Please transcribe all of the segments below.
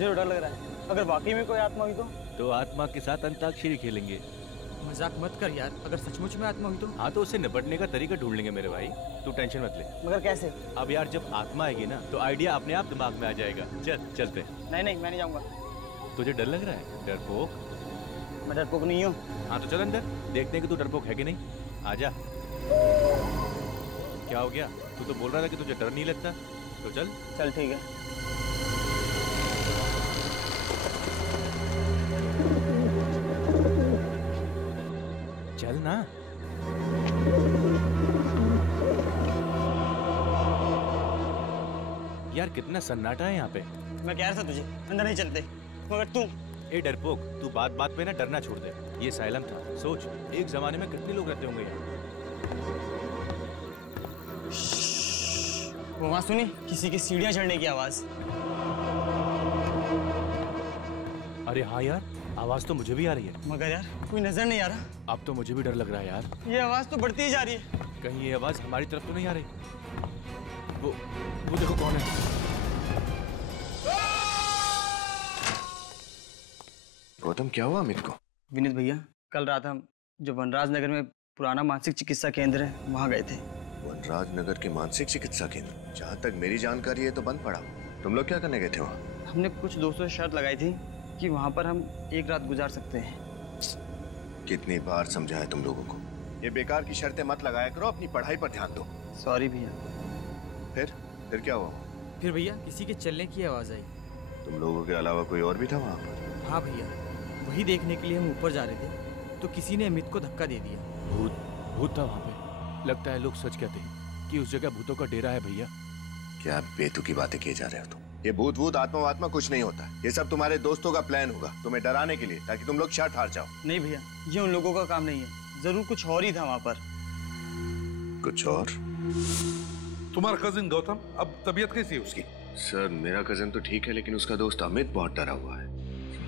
मुझे तो डर लग रहा है, अगर वाकई में कोई आत्मा हुई तो आत्मा के साथ अंताक्षरी खेलेंगे। मजाक मत कर यार, अगर सचमुच में आत्मा हुई तो? हाँ तो उससे निपटने का तरीका ढूंढ लेंगे मेरे भाई, तू टेंशन मत ले। मगर कैसे? अब यार जब आत्मा आएगी ना तो आइडिया अपने आप दिमाग में आ जाएगा। चल चलते। नहीं नहीं, मैं नहीं जाऊंगा। तुझे डर लग रहा है? डरपोक? मैं डरपोक नहीं हूँ। हाँ तो चल अंदर, देखते हैं कि तू डरपोक है कि नहीं। आजा। क्या हो गया? तू तो बोल रहा था कि तुझे डर नहीं लगता, तो चल। चल ठीक है। चल ना। यार कितना सन्नाटा है यहाँ पे। मैं कह रहा था तुझे अंदर नहीं चलते, मगर तू। ए डरपोक, तू बात बात पे ना डरना छोड़ दे। ये साइलम था, सोच एक जमाने में कितने लोग रहते होंगे यहाँ। वो आवाज सुनी? किसी की सीढ़ियां चढ़ने की आवाज। अरे हाँ यार, आवाज तो मुझे भी आ रही है। मगर यार कोई नजर नहीं आ रहा। अब तो मुझे भी डर लग रहा है यार। ये आवाज तो बढ़ती ही जा रही है। कहीं ये आवाज हमारी तरफ तो नहीं आ रही? वो देखो कौन है। गौतम क्या हुआ अमित को? विनीत भैया, कल रात हम जो वनराज नगर में पुराना मानसिक चिकित्सा केंद्र है वहाँ गए थे। वनराज नगर के मानसिक चिकित्सा केंद्र? जहाँ तक मेरी जानकारी है तो बंद पड़ा। तुम लोग क्या करने गए थे वहाँ? हमने कुछ दोस्तों से शर्त लगाई थी कि वहाँ पर हम एक रात गुजार सकते हैं। कितनी बार समझाया तुम लोगों को, ये बेकार की शर्तें मत लगाया करो, अपनी पढ़ाई पर ध्यान दो। सॉरी भैया। फिर क्या हुआ? फिर भैया किसी के चलने की आवाज आई। तुम लोगों के अलावा कोई और भी था वहाँ पर? हाँ भैया, वही देखने के लिए हम ऊपर जा रहे थे तो किसी ने अमित को धक्का दे दिया। भूत था वहाँ पे। लगता है लोग सच कहते हैं कि उस जगह भूतों का डेरा है भैया। क्या बेतुकी बातें किए जा रहे हो तुम? ये भूत वूत आत्मा वात्मा कुछ नहीं होता, ये सब तुम्हारे दोस्तों का प्लान होगा तुम्हें डराने के लिए, ताकि तुम लोग शर्त हार जाओ। नहीं भैया, ये उन लोगों का काम नहीं है, जरूर कुछ और ही था वहाँ पर। कुछ और? तुम्हारा कजिन गौतम, अब तबीयत कैसी है उसकी? सर मेरा कजिन तो ठीक है, लेकिन उसका दोस्त अमित बहुत डरा हुआ है।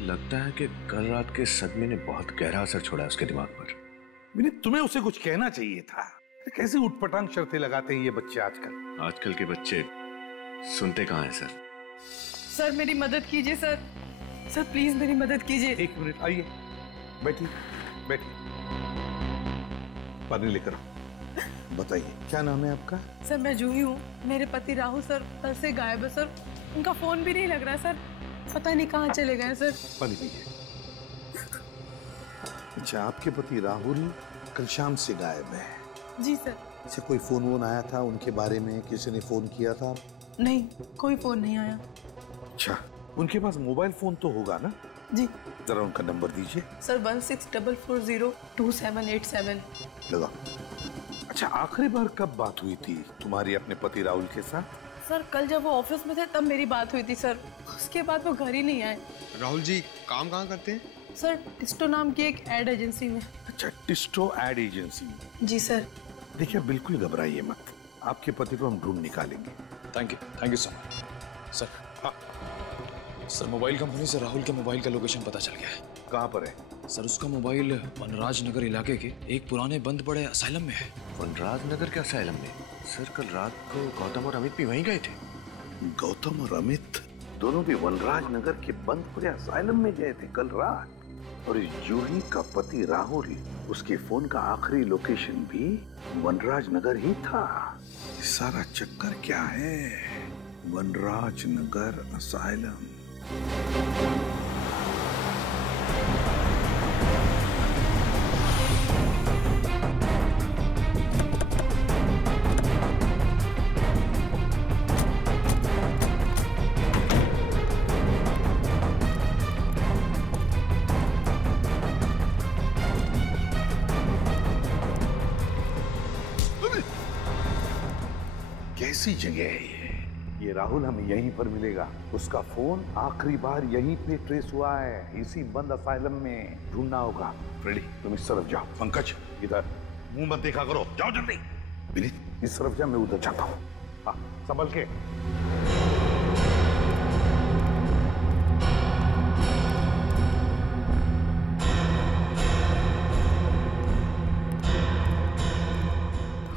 लगता है कि कल रात के सदमे ने बहुत गहरा असर छोड़ा उसके दिमाग पर। विनीत, तुम्हें उसे कुछ कहना चाहिए था। कैसे उठपटांग शर्तें लगाते हैं ये बच्चे आजकल। आजकल के बच्चे सुनते कहाँ हैं सर। सर मेरी मदद कीजिए सर, सर प्लीज मेरी मदद कीजिए। एक मिनट, आइए बैठिए बैठिए, पानी लेकर आओ। बताइए क्या नाम है आपका? सर मैं जूही हूँ, मेरे पति राहुल सर कल से गायब है सर, उनका फोन भी नहीं लग रहा सर, पता नहीं कहाँ चले गए सर। पानी पीजिए। अच्छा, आपके पति राहुल कल शाम से गायब है? जी सर। अच्छा, कोई फोन वोन आया था उनके बारे में? किसी ने फोन किया था? नहीं, कोई फोन नहीं आया। अच्छा, उनके पास मोबाइल फोन तो होगा ना? जी। जरा उनका नंबर दीजिए। सर 1644028787। लगा। अच्छा, आखिरी बार कब बात हुई थी तुम्हारी अपने पति राहुल के साथ? सर कल जब वो ऑफिस में थे तब मेरी बात हुई थी सर, उसके बाद वो घर ही नहीं आए। राहुल जी काम कहाँ करते हैं? सर टिस्टो नाम की एक एड एजेंसी में। अच्छा, टिस्टो एड एजेंसी। जी सर। देखिए बिल्कुल घबराइए मत, आपके पति को हम ढूंढ निकालेंगे। Thank you sir. सर हाँ सर, मोबाइल कंपनी से राहुल के मोबाइल का लोकेशन पता चल गया है। कहाँ पर है? सर उसका मोबाइल वनराज नगर इलाके के एक पुराने बंद पड़े असाइलम में है। वनराज नगर के असाइलम में? सर कल रात को गौतम और अमित भी वहीं गए थे। गौतम और अमित दोनों भी वनराज नगर के बंद पड़े असाइलम में गए थे कल रात। और इस जूही का पति राहुल, उसके फोन का आखिरी लोकेशन भी वनराज नगर ही था। सारा चक्कर क्या है? वनराज नगर असाइलम। कैसी जगह है ये राहुल हमें यहीं पर मिलेगा। उसका फोन आखिरी बार यहीं पे ट्रेस हुआ है, इसी बंद असाइलम में। ढूंढना होगा। रेडी, तुम इस तरफ जाओ। पंकज इधर, मुंह मत देखा करो, जाओ जल्दी। विनीत इस तरफ जा, मैं उधर जाता हूँ। हाँ संभल के।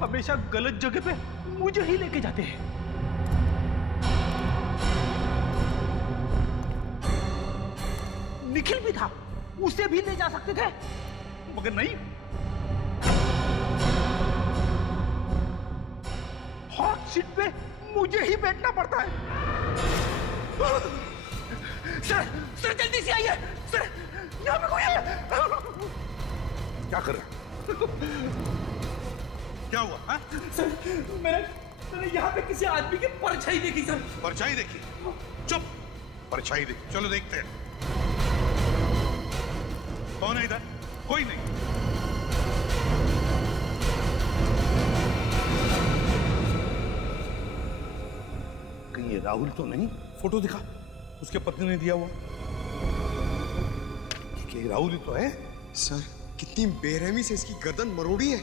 हमेशा गलत जगह पे मुझे ही लेके जाते हैं। निखिल भी था, उसे भी ले जा सकते थे, मगर नहीं। हॉट सीट पे मुझे ही बैठना पड़ता है। सर जल्दी से आइए सर, यहाँ पे कोई है। क्या कर रहा है? क्या हुआ? हाँ? सर मैंने यहाँ पे किसी आदमी की परछाई देखी सर। परछाई देखी? चुप, परछाई देखी, चलो देखते हैं कौन है इधर। कोई नहीं। कहीं ये राहुल तो नहीं? फोटो दिखा, उसके पत्नी ने दिया हुआ। ये राहुल ही तो है। सर कितनी बेरहमी से इसकी गर्दन मरोड़ी है।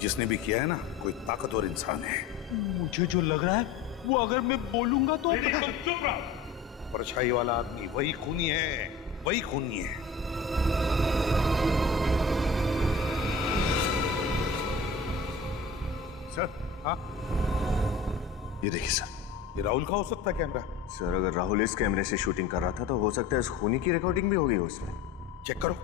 जिसने भी किया है ना, कोई ताकतवर इंसान है। मुझे जो लग रहा है वो अगर मैं बोलूंगा तो चुप रहो। परछाई वाला आदमी वही खूनी है, वही खूनी है। सर, हाँ ये देखिए सर, ये राहुल का हो सकता है कैमरा। सर अगर राहुल इस कैमरे से शूटिंग कर रहा था तो हो सकता है इस खूनी की रिकॉर्डिंग भी होगी उसमें। चेक करो।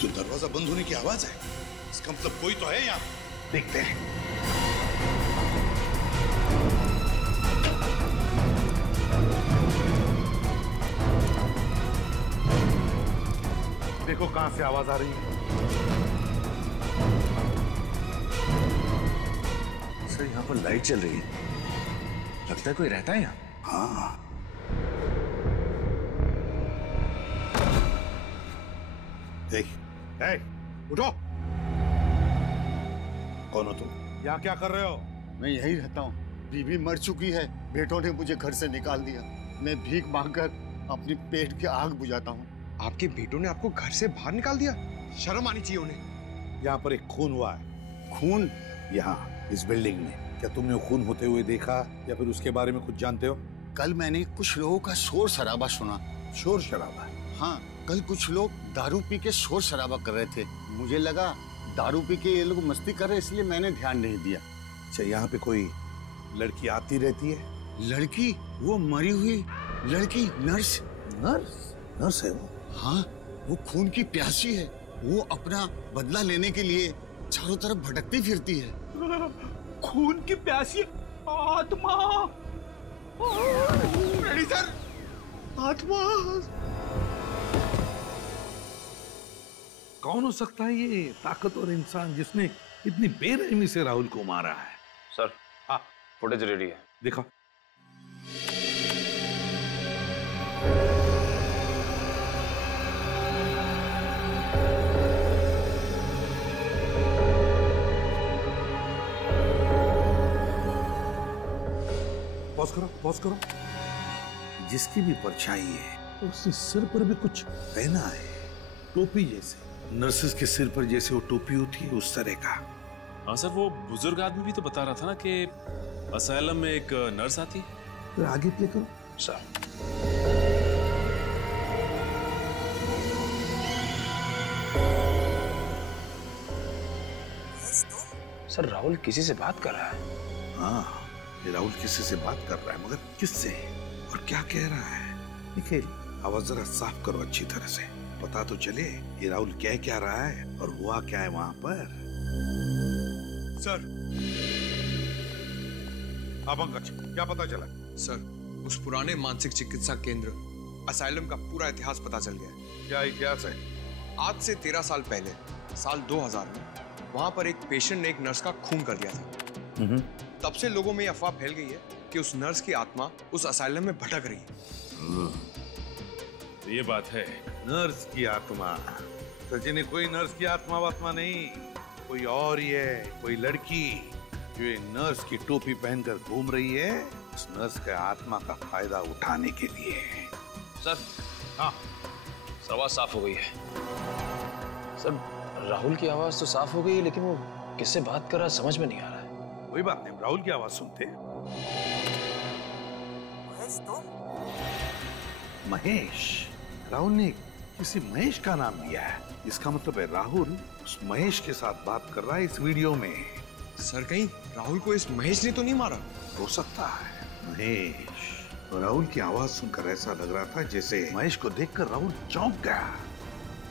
जो दरवाजा बंद होने की आवाज है, इसका मतलब कोई तो है यहाँ। देखते हैं। देखो कहां से आवाज आ रही है। सर यहाँ पर लाइट चल रही है, लगता है कोई रहता है यहाँ। हाँ, उठो। कौन हो तुम? यहाँ क्या कर रहे हो? मैं यही रहता हूँ, बीवी मर चुकी है, बेटों ने मुझे घर से निकाल दिया। मैं भीख मांगकर अपनी पेट की आग बुझाता हूँ। आपके बेटों ने आपको घर से बाहर निकाल दिया? शर्म आनी चाहिए उन्हें। यहाँ पर एक खून हुआ है। खून? यहाँ इस बिल्डिंग में। क्या तुमने खून होते हुए देखा या फिर उसके बारे में कुछ जानते हो? कल मैंने कुछ लोगों का शोर शराबा सुना। शोर शराबा? हाँ, कल कुछ लोग दारू पी के शोर शराबा कर रहे थे। मुझे लगा दारू पी के ये लोग मस्ती कर रहे, इसलिए मैंने ध्यान नहीं दिया। अच्छा, यहाँ पे कोई लड़की आती रहती है? लड़की? वो मरी हुई लड़की, नर्स। नर्स? नर्स है वो? हाँ, वो खून की प्यासी है। वो अपना बदला लेने के लिए चारों तरफ भटकती फिरती है। खून की प्यासी आत्मा। सर, आत्मा। कौन हो सकता है ये ताकतवर इंसान जिसने इतनी बेरहमी से राहुल को मारा है? सर, हाँ, फुटेज रेडी है, दिखा। पॉज करो। जिसकी भी परछाई है उसके सिर पर भी कुछ पहना है, टोपी जैसे। नर्सेस के सिर पर जैसे वो टोपी होती है, उस तरह का। हाँ सर, वो बुजुर्ग आदमी भी तो बता रहा था ना कि असाइलम में एक नर्स आती। तो आगे प्ले करो। सर राहुल किसी से बात कर रहा है। हाँ, ये राहुल किसी से बात कर रहा है, मगर किससे और क्या कह रहा है? निखिल, आवाज जरा साफ करो अच्छी तरह से, पता तो चले ये राहुल क्या रहा है और हुआ क्या है वहां पर। सर, पंकज, क्या पता चला? सर, उस पुराने मानसिक चिकित्सा केंद्र असाइलम का पूरा इतिहास पता चल गया है। क्या इतिहास है? आज से 13 साल पहले, साल 2000 में, वहां पर एक पेशेंट ने एक नर्स का खून कर दिया था। तब से लोगों में अफवाह फैल गई है कि उस नर्स की आत्मा उस असाइलम में भटक रही है। तो ये बात है, नर्स की आत्मा। सचिन, कोई नर्स की आत्मा वात्मा नहीं, कोई और ही है, कोई लड़की जो एक नर्स की टोपी पहनकर घूम रही है, उस नर्स के आत्मा का फायदा उठाने के लिए। सर, हाँ, आवाज साफ हो गई है। सर, राहुल की आवाज तो साफ हो गई है, लेकिन वो किससे बात कर रहा है समझ में नहीं आ रहा है। कोई बात नहीं, राहुल की आवाज सुनते। महेश, राहुल ने किसी महेश का नाम लिया है। इसका मतलब है राहुल उस महेश के साथ बात कर रहा है इस वीडियो में। सर कहीं राहुल को इस महेश ने तो नहीं मारा? हो सकता है। महेश, राहुल की आवाज सुनकर ऐसा लग रहा था जैसे महेश को देखकर राहुल चौंक गया।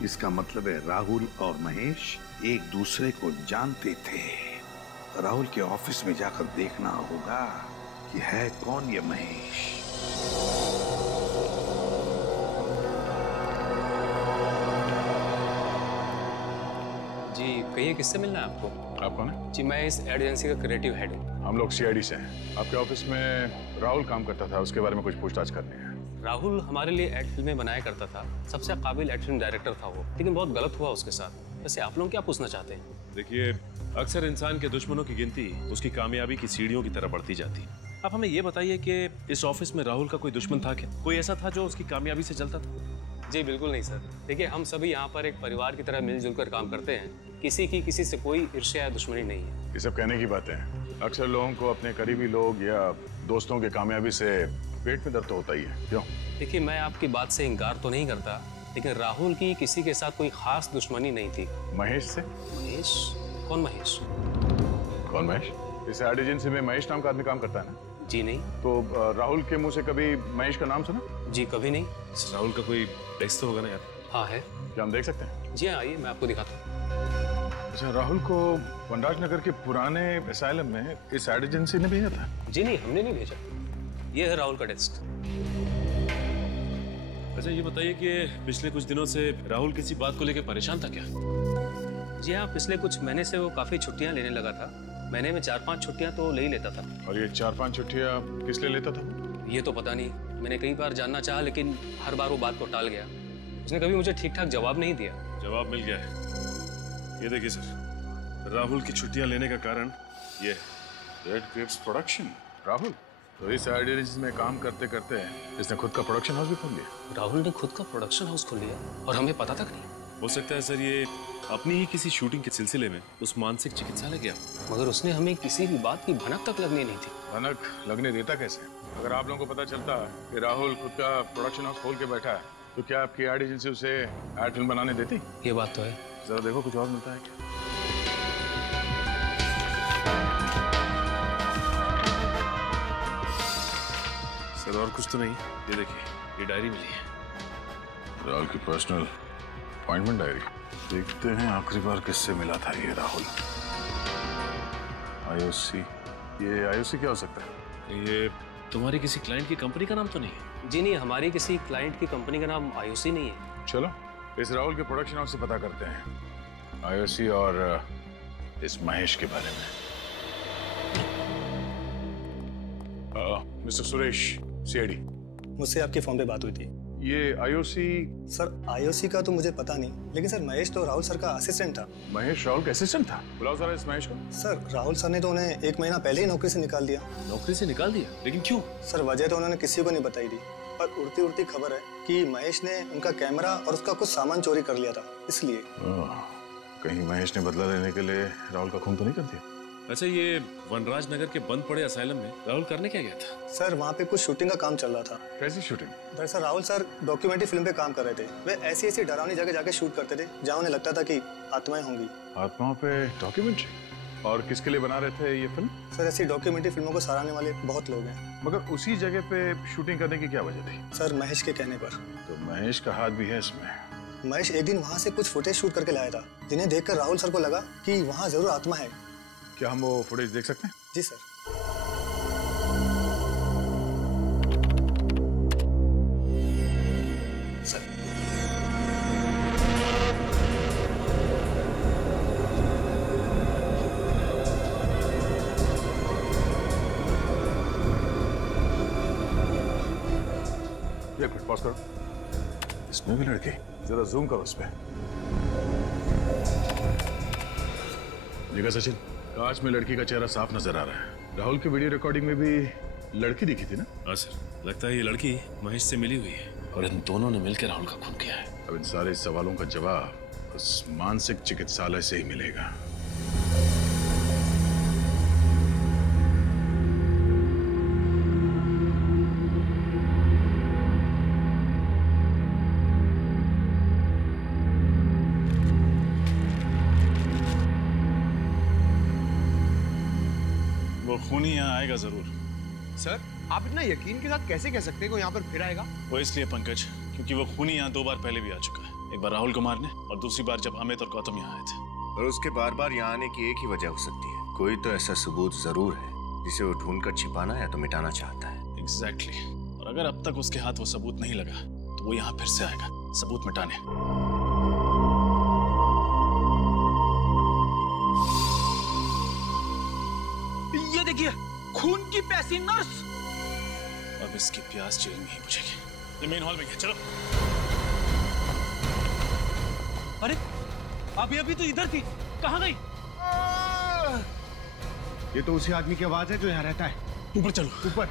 इसका मतलब है राहुल और महेश एक दूसरे को जानते थे। राहुल के ऑफिस में जाकर देखना होगा कि है कौन ये महेश। जी कहिए, किससे मिलना है आपको? आप कौन है? जी मैं इस एड एजेंसी का क्रिएटिव हेड हूँ। हम लोग सीआईडी से हैं। आपके ऑफिस में राहुल काम करता था, उसके बारे में कुछ पूछताछ करनी है। राहुल हमारे लिए एड फिल्में बनाया करता था, सबसे काबिल एड फिल्म डायरेक्टर था वो, लेकिन बहुत गलत हुआ उसके साथ। वैसे आप लोग क्या पूछना चाहते हैं? देखिए, अक्सर इंसान के दुश्मनों की गिनती उसकी कामयाबी की सीढ़ियों की तरह बढ़ती जाती है। आप हमें ये बताइए कि इस ऑफिस में राहुल का कोई दुश्मन था क्या? कोई ऐसा था जो उसकी कामयाबी से चलता था? जी बिल्कुल नहीं सर। देखिए, हम सभी यहाँ पर एक परिवार की तरह मिलजुल कर काम करते हैं। किसी की किसी से कोई ईर्ष्या या दुश्मनी नहीं है। ये सब कहने की बातें हैं। अक्सर लोगों को अपने करीबी लोग या दोस्तों की कामयाबी से पेट में दर्द तो होता ही है। क्यों? देखिए, मैं आपकी बात से इनकार तो नहीं करता, लेकिन राहुल की किसी के साथ कोई खास दुश्मनी नहीं थी। महेश से? महेश? कौन महेश? कौन महेश? इस एड एजेंसी में महेश नाम का आदमी काम करता है ना? जी नहीं। तो राहुल के मुंह से कभी महेश का नाम सुना? जी कभी नहीं। राहुल का कोई टेक्स्ट तो होगा ना यार? हाँ है। क्या हम देख सकते हैं? जी हाँ, आइए मैं आपको दिखाता हूँ। अच्छा, राहुल को वनराज नगर के पुराने असाइलम में इस एड एजेंसी ने भेजा था? जी नहीं, हमने नहीं भेजा। ये है राहुल का टेक्स्ट। अच्छा ये बताइए कि पिछले कुछ दिनों से राहुल किसी बात को लेकर परेशान था क्या? जी हाँ, पिछले कुछ महीने से वो काफी छुट्टियां लेने लगा था। महीने में 4-5 छुट्टियां तो ले ही लेता था। और ये 4-5 छुट्टियां किस लिए लेता था? ये तो पता नहीं। मैंने कई बार जानना चाहा, लेकिन हर बार वो बात को टाल गया। उसने कभी मुझे ठीक ठाक जवाब नहीं दिया। जवाब मिल गया है। ये देखिए सर, राहुल की छुट्टियां लेने का कारण ये रेड ग्रेप्स प्रोडक्शन। राहुल तो इस एड एजेंसी में काम करते करते इसने खुद का प्रोडक्शन हाउस भी खोल लिया। राहुल ने खुद का प्रोडक्शन हाउस खोल लिया और हमें पता तक नहीं। हो सकता है सर ये अपनी ही किसी शूटिंग के सिलसिले में उस मानसिक चिकित्सालय गया, मगर उसने हमें किसी भी बात की भनक तक लगने नहीं थी। भनक लगने देता कैसे? अगर आप लोगों को पता चलता कि राहुल खुद का प्रोडक्शन हाउस खोल के बैठा है, तो क्या आपकी एड एजेंसी उसे एड फिल्म बनाने देती? ये बात तो है। जरा देखो कुछ और मिलता है क्या? सर और कुछ तो नहीं। ये देखिए, ये डायरी मिली है। राहुल की पर्सनल अपॉइंटमेंट डायरी। देखते हैं आखिरी बार किससे मिला था ये राहुल। आईओसी। ये आईओसी क्या हो सकता है? ये तुम्हारी किसी क्लाइंट की कंपनी का नाम तो नहीं है? जी नहीं, हमारी किसी क्लाइंट की कंपनी का नाम आईओसी नहीं है। चलो इस राहुल के प्रोडक्शन हाउस से पता करते हैं आईओसी और इस महेश के बारे में। Mister Suresh, CID. मुझसे आपके फोन पे बात हुई थी। ये आईओसी? सर आईओसी का तो मुझे पता नहीं, लेकिन सर महेश तो राहुल सर का असिस्टेंट था। महेश राहुल का असिस्टेंट था? बुलाओ जरा इस महेश को। सर राहुल सर ने तो उन्हें 1 महीना पहले ही नौकरी से निकाल दिया। नौकरी से निकाल दिया? लेकिन क्यों? सर वजह तो उन्होंने किसी को नहीं बताई थी, पर उड़ती उड़ती खबर है कि महेश ने उनका कैमरा और उसका कुछ सामान चोरी कर लिया था, इसलिए। कहीं महेश ने बदला लेने के लिए राहुल का खून तो नहीं कर दिया? अच्छा, ये वनराज नगर के बंद पड़े असाइलम में राहुल करने क्या गया था? सर वहाँ पे कुछ शूटिंग का काम चल रहा था। कैसी शूटिंग? दरअसल राहुल सर डॉक्यूमेंट्री फिल्म पे काम कर रहे थे। वे ऐसी ऐसी डरावनी जगह जाके शूट करते थे जहाँ उन्हें लगता था कि आत्माएं होंगी। आत्माओं पे डॉक्यूमेंट्री? और किसके लिए बना रहे थे ये फिल्म? सर ऐसी डॉक्यूमेंट्री फिल्मों को सराहने वाले बहुत लोग हैं। मगर उसी जगह पे शूटिंग करने की क्या वजह थी? सर महेश के कहने पर। तो महेश का हाथ भी है इसमें? महेश एक दिन वहाँ से कुछ फुटेज शूट करके लाया था, जिन्हें देखकर राहुल सर को लगा कि वहाँ जरूर आत्मा है। क्या हम वो फुटेज देख सकते हैं? जी सर। सर एक मिनट पॉज करो। इसमें भी लड़की? जरा जूम करो उस पे। देखा सचिन, कांच में लड़की का चेहरा साफ नजर आ रहा है। राहुल की वीडियो रिकॉर्डिंग में भी लड़की दिखी थी ना? हाँ सर, लगता है ये लड़की महेश से मिली हुई है और इन दोनों ने मिलकर राहुल का खून किया है। अब इन सारे सवालों का जवाब उस मानसिक चिकित्सालय से ही मिलेगा। वो खूनी यहाँ आएगा जरूर। सर, आप इतना यकीन के साथ कैसे कह सकते हैं कि वो यहाँ पर फिर आएगा? वो इसलिए पंकज, क्योंकि वो खूनी यहाँ 2 बार पहले भी आ चुका है। एक बार राहुल को मारने और दूसरी बार जब अमित और गौतम यहाँ आए थे। और उसके बार बार यहाँ आने की एक ही वजह हो सकती है, कोई तो ऐसा सबूत जरूर है जिसे वो ढूंढकर छिपाना या तो मिटाना चाहता है। एग्जैक्टली। और अगर अब तक उसके हाथ वो सबूत नहीं लगा तो वो यहाँ फिर से आएगा सबूत मिटाने। ये देखिए, खून की प्यासी नर्स। अब इसकी प्यास जेल में ही बुझेगी। ये मेन हॉल में है, चलो। अरे अभी तो इधर थी, कहाँ गई? ये तो उसी आदमी की आवाज है जो यहाँ रहता है। ऊपर चलो, ऊपर।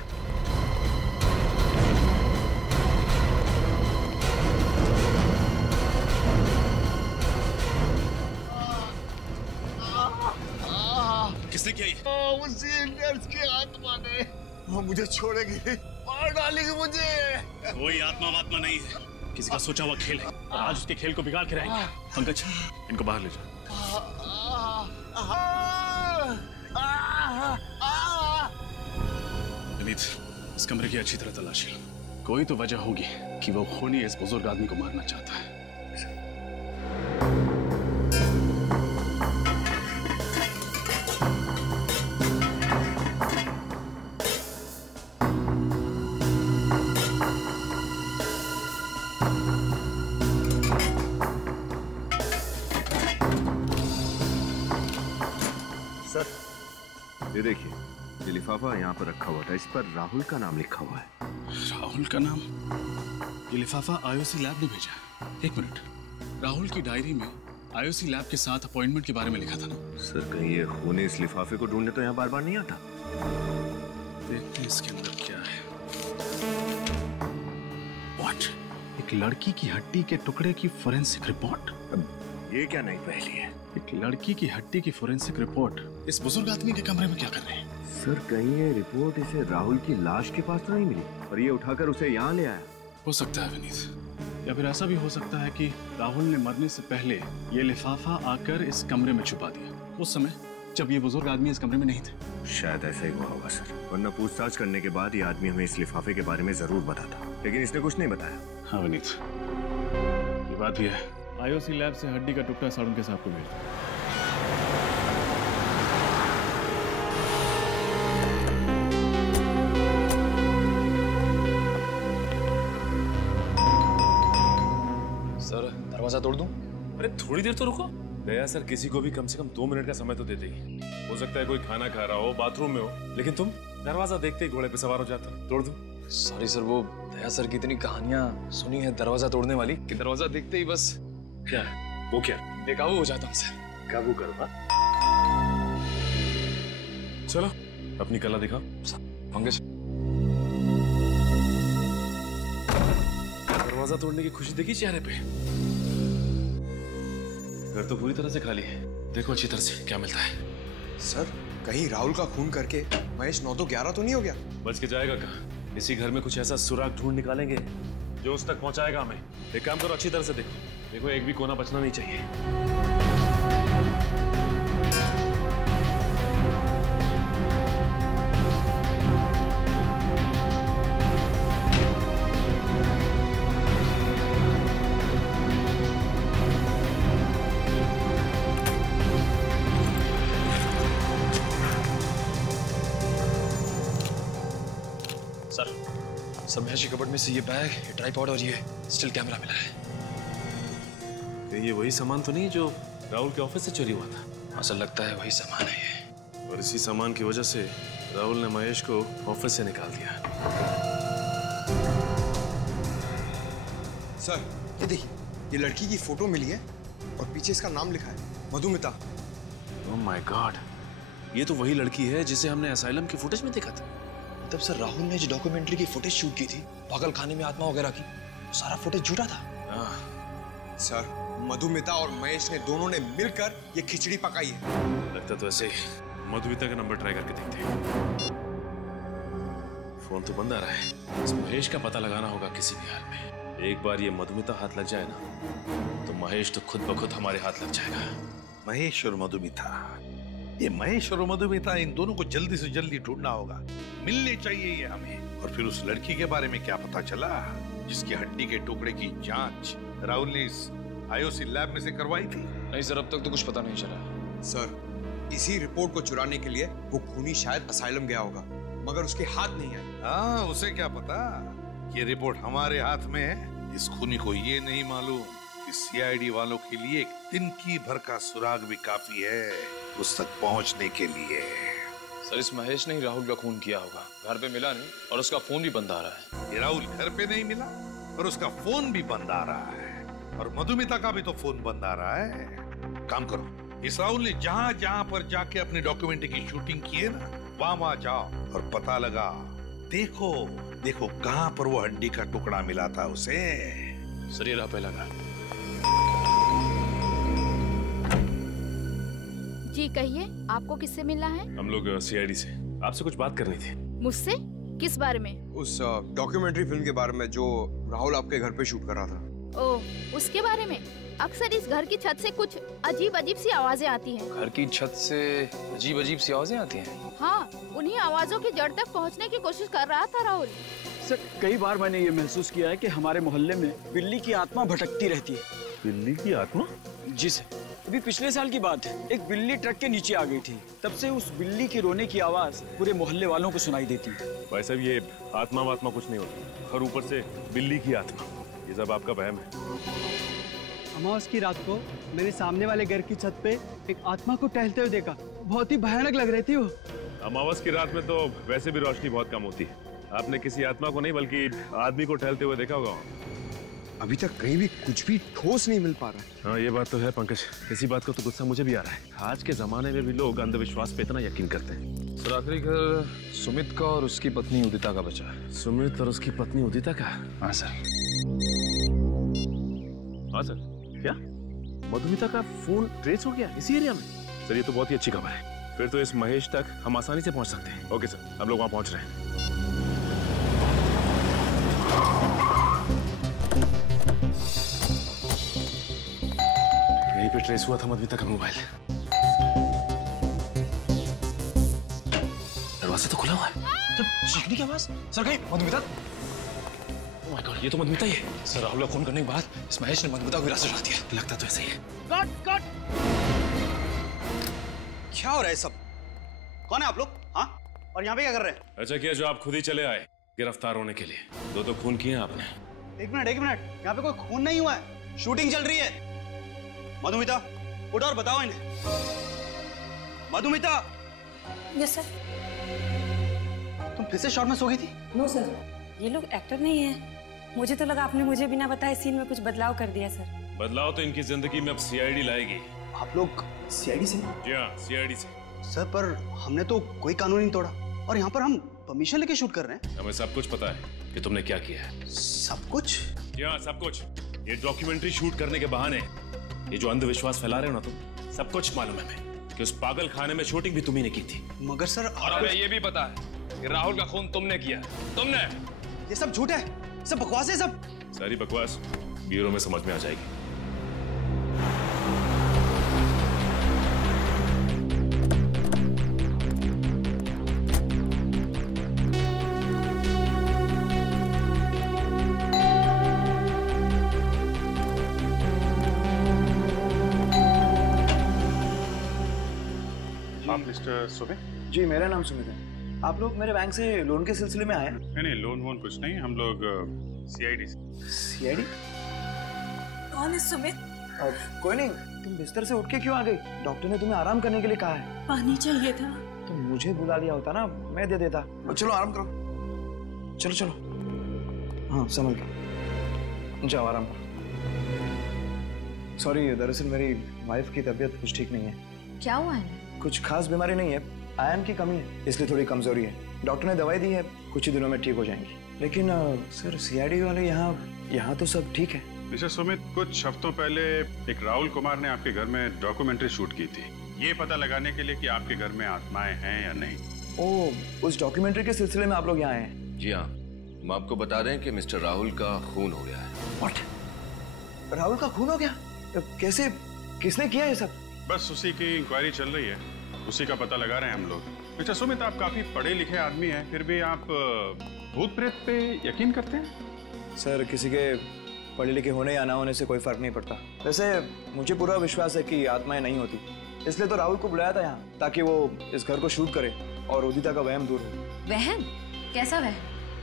किसने किया ये? उसी नर्स की आत्मा ने। वो मुझे छोड़ेगी, मार डालेगी मुझे। कोई आत्मा नहीं है, किसी का सोचा हुआ खेल है और आज उसके खेल को बिगाड़ के रहेंगे। पंकज, इनको बाहर ले जाओ। विनीत, इस कमरे की अच्छी तरह तलाशी लो। कोई तो वजह होगी कि वो खूनी इस बुजुर्ग आदमी को मारना चाहता है। ये देखिए, ये लिफाफा यहाँ पर रखा हुआ था, इस पर राहुल का नाम लिखा हुआ है। राहुल का नाम? ये लिफाफा आईओसी लैब ने भेजा। एक मिनट, राहुल की डायरी में आईओसी लैब के साथ अपॉइंटमेंट के बारे में लिखा था ना? सर, कहीं ये खूनी इस लिफाफे को ढूंढने तो यहाँ बार बार नहीं आता? देखते हैं इसके अंदर क्या है। What? एक लड़की की हड्डी के टुकड़े की फोरेंसिक रिपोर्ट? ये क्या नई पहेली है? एक लड़की की हड्डी की फोरेंसिक रिपोर्ट इस बुजुर्ग आदमी के कमरे में क्या कर रहे हैं? सर, कहीं ये रिपोर्ट इसे राहुल की लाश के पास तो नहीं मिली और ये उठाकर उसे यहाँ ले आया? हो सकता है विनीत, या फिर ऐसा भी हो सकता है कि राहुल ने मरने से पहले ये लिफाफा आकर इस कमरे में छुपा दिया, उस समय जब ये बुजुर्ग आदमी इस कमरे में नहीं थे। शायद ऐसा ही हुआ होगा सर, वरना पूछताछ करने के बाद ये आदमी हमें इस लिफाफे के बारे में जरूर बताता, लेकिन इसने कुछ नहीं बताया। हाँ विनीत, ये बात भी है। आईओसी लैब से हड्डी का टुकड़ा साड़ू के साहब को भेज दो। सर, दरवाजा तोड़ दूं? अरे थोड़ी देर तो रुको। दया सर, किसी को भी कम से कम 2 मिनट का समय तो दे देगी। हो सकता है कोई खाना खा रहा हो, बाथरूम में हो, लेकिन तुम दरवाजा देखते ही घोड़े पे सवार हो जाता। तोड़ दो। सॉरी सर, वो दया सर की इतनी कहानियां सुनी है दरवाजा तोड़ने वाली कि दरवाजा देखते ही बस क्या वो क्या बेकाबू हो जाता हूँ सर। काबू करो। चलो अपनी कला दिखाओ। पंकज, दरवाजा तोड़ने की खुशी देखी चेहरे पे। घर तो पूरी तरह से खाली है, देखो अच्छी तरह से क्या मिलता है। सर, कहीं राहुल का खून करके महेश 9 तो 11 तो नहीं हो गया? बच के जाएगा कहाँ? इसी घर में कुछ ऐसा सुराग ढूंढ निकालेंगे जो उस तक पहुंचाएगा हमें। एक काम करो, अच्छी तरह से देखो, एक भी कोना बचना नहीं चाहिए। सर, महेश की कबर्ड में से ये बैग, ये ट्राइपॉड और ये स्टिल कैमरा मिला है। ये वही सामान तो नहीं जो राहुल के ऑफिस से चोरी हुआ था? ऐसा लगता है वही सामान है ये। और इसी सामान की वजह से राहुल ने महेश को ऑफिस से निकाल दिया। सर, ये देखिए, ये लड़की की फोटो मिली है और पीछे इसका नाम लिखा है, मधुमिता। ओह माय गॉड, ये तो वही लड़की है जिसे हमने असाइलम की फुटेज में देखा था। तब सर राहुल ने जो डॉक्यूमेंट्री की फुटेज शूट की थी, पागल खाने में आत्मा वगैरह की, सारा फुटेज झूठा था। सर, मधुमिता और महेश ने दोनों ने मिलकर ये खिचड़ी पकाई है। लगता तो ऐसे ही। मधुमिता का नंबर ट्राई करके देखते हैं। फोन तो बंद आ रहा है। इस महेश का पता लगाना होगा किसी भी हाल में। एक बार ये मधुमिता हाथ लग जाए ना, तो महेश तो खुद ब खुद हमारे हाथ लग जाएगा। महेश और मधुमिता, ये महेश और मधुमिता, इन दोनों को जल्दी से जल्दी ढूंढना होगा। मिलने चाहिए ये हमें। और फिर उस लड़की के बारे में क्या पता चला जिसकी हड्डी के टुकड़े की जांच राहुल ने इस आईओसी लैब में से करवाई थी? नहीं सर, अब तक तो कुछ पता नहीं चला। सर, इसी रिपोर्ट को चुराने के लिए वो खूनी शायद असाइलम गया होगा, मगर उसके हाथ नहीं आई। हाँ, उसे क्या पता ये रिपोर्ट हमारे हाथ में है। इस खूनी को ये नहीं मालूम कि सीआईडी वालों के लिए एक तिनकी भर का सुराग भी काफी है उस तक पहुंचने के लिए। सर, इस महेश ने ही राहुल का खून किया होगा। घर पे मिला नहीं और उसका फोन भी बंद आ रहा है। ये राहुल घर पे नहीं मिला और उसका फोन भी बंद आ रहा है, और मधुमिता का भी तो फोन बंद आ रहा है। काम करो, इस राहुल ने जहाँ जहाँ पर जाके अपनी डॉक्यूमेंट्री की शूटिंग की है ना, वहाँ जाओ और पता लगा। देखो देखो कहाँ पर वो हड्डी का टुकड़ा मिला था उसे। सर, ये रहा पहला घर। जी कहिए, आपको किससे मिलना है? हम लोग सीआईडी से आपसे कुछ बात करनी थी। मुझसे? किस बारे में? उस डॉक्यूमेंट्री फिल्म के बारे में जो राहुल आपके घर पे शूट कर रहा था। ओह, उसके बारे में। अक्सर इस घर की छत से कुछ अजीब अजीब सी आवाजें आती हैं। घर की छत से अजीब अजीब सी आवाजें आती हैं? हाँ, उन्हीं आवाजों की जड़ तक पहुंचने की कोशिश कर रहा था राहुल। सर, कई बार मैंने ये महसूस किया है कि हमारे मोहल्ले में बिल्ली की आत्मा भटकती रहती है। बिल्ली की आत्मा? जी सर, अभी पिछले साल की बात है। एक बिल्ली ट्रक के नीचे आ गई थी। तब से उस बिल्ली की रोने की आवाज पूरे मोहल्ले वालों को सुनाई देती है। भाई साहब, ये आत्मा वात्मा कुछ नहीं होती, और ऊपर से बिल्ली की आत्मा, ये सब आपका वहम है। अमावस की रात को मेरे सामने वाले घर की छत पे एक आत्मा को टहलते हुए देखा। बहुत ही भयानक लग रही थी वो। अमावस की रात में तो वैसे भी रोशनी बहुत कम होती है। आपने किसी आत्मा को नहीं बल्कि आदमी को टहलते हुए देखा होगा। अभी तक कहीं भी कुछ भी ठोस नहीं मिल पा रहा है। हाँ, ये बात तो है पंकज। इसी बात को तो गुस्सा मुझे भी आ रहा है। आज के जमाने में भी लोग अंधविश्वास पे इतना यकीन करते हैं। सर, आखिरी घर सुमित का और उसकी पत्नी उदिता का बचा है। सुमित और उसकी पत्नी उदिता का? हाँ सर। हाँ सर। क्या मधुमिता का फोन ट्रेस हो गया इसी एरिया में? सर, ये तो बहुत ही अच्छी खबर है। फिर तो इस महेश तक हम आसानी से पहुंच सकते हैं। ओके सर, हम लोग वहां पहुंच रहे हैं। यहीं पे ट्रेस हुआ था मधुमिता का मोबाइल। दरवाजा तो खुला हुआ है। चीखने की आवाज। सर, कहीं मधुमिता? ओह माय गॉड, ये तो मधुमिता ही है। सर, राहुल को फोन करने के बाद इस महेश ने मधुमिता को हिरासत में रख दिया। लगता तो ऐसे ही है। कट। क्या हो रहा है सब? कौन है आप लोग? हाँ, और यहाँ पे क्या कर रहे हैं? अच्छा किया जो आप खुद ही चले आए गिरफ्तार होने के लिए। दो तो खून किए हैं आपने। एक मिनट, यहाँ पे कोई खून नहीं हुआ है। शूटिंग चल रही है। मधुमिता, उठो और बताओ इन्हें। मधुमिता। Yes sir. तुम फिर से शॉट में सो गई थी? नो सर, ये लोग एक्टर नहीं है। मुझे तो लगा आपने मुझे बिना बताए सीन में कुछ बदलाव कर दिया सर। बदलाव तो इनकी जिंदगी में अब सीआईडी लाएगी। आप लोग सीआईडी से? जी हाँ, सीआईडी से। सर, पर हमने तो कोई कानून नहीं तोड़ा, और यहाँ पर हम परमिशन लेके शूट कर रहे हैं। हमें सब कुछ पता है कि तुमने क्या किया है। सब कुछ? जी हाँ, सब कुछ। ये डॉक्यूमेंट्री शूट करने के बहाने ये जो अंधविश्वास फैला रहे हो ना तुम, सब कुछ मालूम है हमें कि उस पागल खाने में शूटिंग भी तुम्ही ने की थी। मगर सर, और हमें ये भी पता है कि राहुल का खून तुमने किया। तुमने। ये सब झूठ है, सब बकवास है। सब सारी बकवास ब्यूरो में समझ में आ जाएगी। आप मिस्टर सुमित? जी, मेरा नाम सुमित है। आप लोग मेरे बैंक से लोन के सिलसिले में आए हैं? नहीं, लोन वोन कुछ नहीं। हम लोग सीआईडी से। सीआईडी? कौन है सुमित? कोई नहीं। तुम बिस्तर से उठ के क्यों आ गई? डॉक्टर ने तुम्हें आराम करने के लिए कहा है। पानी चाहिए था। तुम मुझे बुला लिया होता ना, मैं दे देता। चलो आराम करो। चलो। हाँ, संभल के जाओ, आराम करो। सॉरी, दरअसल मेरी वाइफ की तबीयत कुछ ठीक नहीं है। क्या हुआ है? कुछ खास बीमारी नहीं है, आयरन की कमी है, इसलिए थोड़ी कमजोरी है। डॉक्टर ने दवाई दी है, कुछ ही दिनों में ठीक हो जाएंगी। लेकिन सर, सीआईडी वाले यहाँ तो सब ठीक है। मिस्टर सुमित, कुछ हफ्तों पहले एक राहुल कुमार ने आपके घर में डॉक्यूमेंट्री शूट की थी, ये पता लगाने के लिए कि आपके घर में आत्माएं हैं या नहीं। ओह, उस डॉक्यूमेंट्री के सिलसिले में आप लोग यहाँ आए हैं? जी हाँ, हम आपको बता रहे हैं कि मिस्टर राहुल का खून हो गया है। व्हाट? राहुल का खून हो गया? कैसे? किसने किया ये सब? बस उसी की इंक्वायरी चल रही है। उसी का पता लगा रहे हैं हम लोग। अच्छा सुमित, आप काफी पढ़े लिखे आदमी हैं, फिर भी आप भूत प्रेत पे यकीन करते हैं? सर, किसी के पढ़े लिखे होने या ना होने से कोई फर्क नहीं पड़ता। वैसे मुझे पूरा विश्वास है कि आत्माएं नहीं होती, इसलिए तो राहुल को बुलाया था यहाँ, ताकि वो इस घर को शूट करे और उदिता का वहम दूर हो। वहम? कैसा वहम?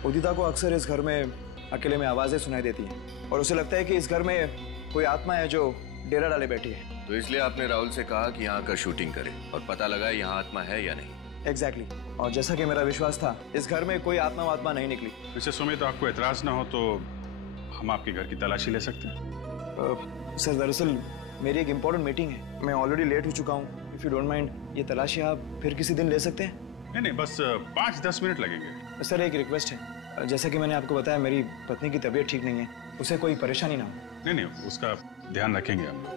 उदिता को अक्सर इस घर में अकेले में आवाजें सुनाई देती हैं और उसे लगता है कि इस घर में कोई आत्मा है जो डेरा डाले बैठी है। तो इसलिए आपने राहुल से कहा कि यहाँ आकर शूटिंग करे और पता लगा यहाँ आत्मा है या नहीं। एग्जैक्टली। और जैसा कि मेरा विश्वास था, इस घर में कोई आत्मा वात्मा नहीं निकली। वैसे सुमित, आपको एतराज ना हो तो हम आपके घर की तलाशी ले सकते हैं? सर, दरअसल मेरी एक इम्पोर्टेंट मीटिंग है, मैं ऑलरेडी लेट हो चुका हूँ। इफ यू डोंट माइंड, ये तलाशी आप फिर किसी दिन ले सकते हैं? नहीं, बस 5-10 मिनट लगेंगे। सर, एक रिक्वेस्ट है, जैसा कि मैंने आपको बताया, मेरी पत्नी की तबीयत ठीक नहीं है, उसे कोई परेशानी ना हो। नहीं, उसका ध्यान रखेंगे हम लोग।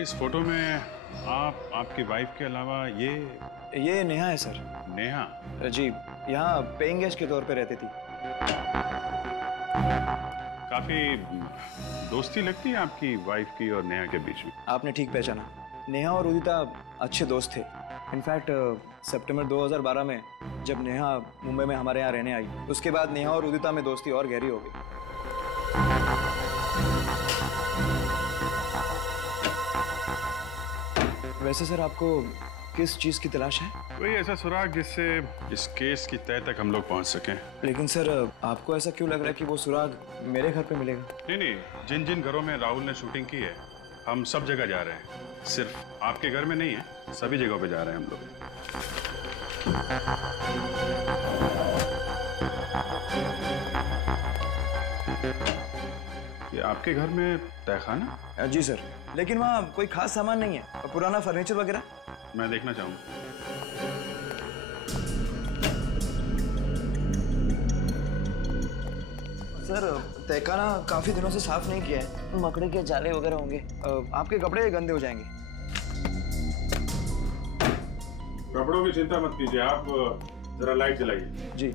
इस फोटो में आप, आपकी वाइफ के अलावा ये नेहा है सर। नेहा? जी, यहाँ पेइंग गेस्ट के तौर पे रहती थी। काफी दोस्ती लगती है आपकी वाइफ की और नेहा के बीच में। आपने ठीक पहचाना, नेहा और उदिता अच्छे दोस्त थे। इनफैक्ट सितंबर 2012 में जब नेहा मुंबई में हमारे यहाँ रहने आई, उसके बाद नेहा और उदिता में दोस्ती और गहरी हो गई। वैसे सर, आपको किस चीज की तलाश है? कोई ऐसा सुराग जिससे इस केस की तह तक हम लोग पहुंच सकें। लेकिन सर, आपको ऐसा क्यों लग रहा है कि वो सुराग मेरे घर पे मिलेगा? नहीं, जिन जिन घरों में राहुल ने शूटिंग की है, हम सब जगह जा रहे हैं। सिर्फ आपके घर में नहीं है, सभी जगहों पे जा रहे हैं हम लोग। ये आपके घर में तहखाना? जी सर, लेकिन वहाँ कोई खास सामान नहीं है, पुराना फर्नीचर वगैरह। मैं देखना चाहूंगा। सर, तहखाना काफी दिनों से साफ नहीं किया है, मकड़ी के जाले वगैरह होंगे, आपके कपड़े गंदे हो जाएंगे। कपड़ों की चिंता मत कीजिए, आप जरा लाइट जलाइए। जी।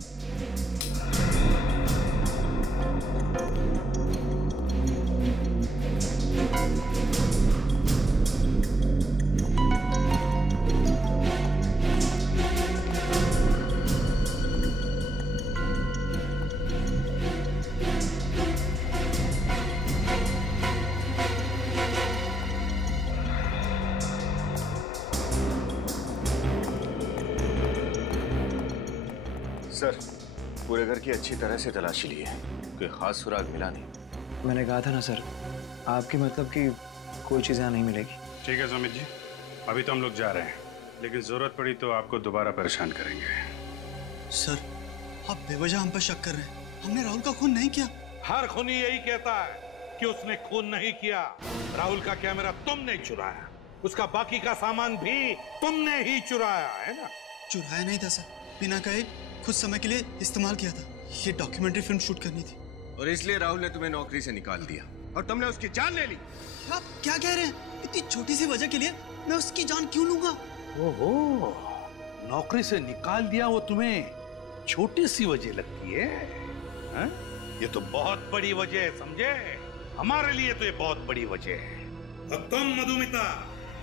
सर, पूरे घर की अच्छी तरह से तलाशी ली है, कोई खास सुराग मिला नहीं। मैंने कहा था ना सर, आपके मतलब कि कोई चीज़ यहाँ नहीं मिलेगी। ठीक है सुमित जी, अभी तो हम लोग जा रहे हैं, लेकिन जरूरत पड़ी तो आपको दोबारा परेशान करेंगे। सर, आप बेवजह हम पर शक कर रहे हैं, हमने राहुल का खून नहीं किया। हर खूनी यही कहता है कि उसने खून नहीं किया। राहुल का कैमरा तुमने चुराया, उसका बाकी का सामान भी तुमने ही चुराया है ना? चुराया नहीं था सर, बिना कहे कुछ समय के लिए इस्तेमाल किया था। ये डॉक्यूमेंट्री फिल्म शूट करनी थी और इसलिए राहुल ने तुम्हें नौकरी से निकाल दिया और तुमने उसकी जान ले ली। आप क्या कह रहे हैं? इतनी छोटी सी वजह के लिए मैं उसकी जान क्यों लूंगा? ओहो, नौकरी से निकाल दिया वो तुम्हें छोटी सी वजह लगती है? हा? ये तो बहुत बड़ी वजह है, समझे? हमारे लिए तो ये बहुत बड़ी वजह है। अब तुम मधुमिता,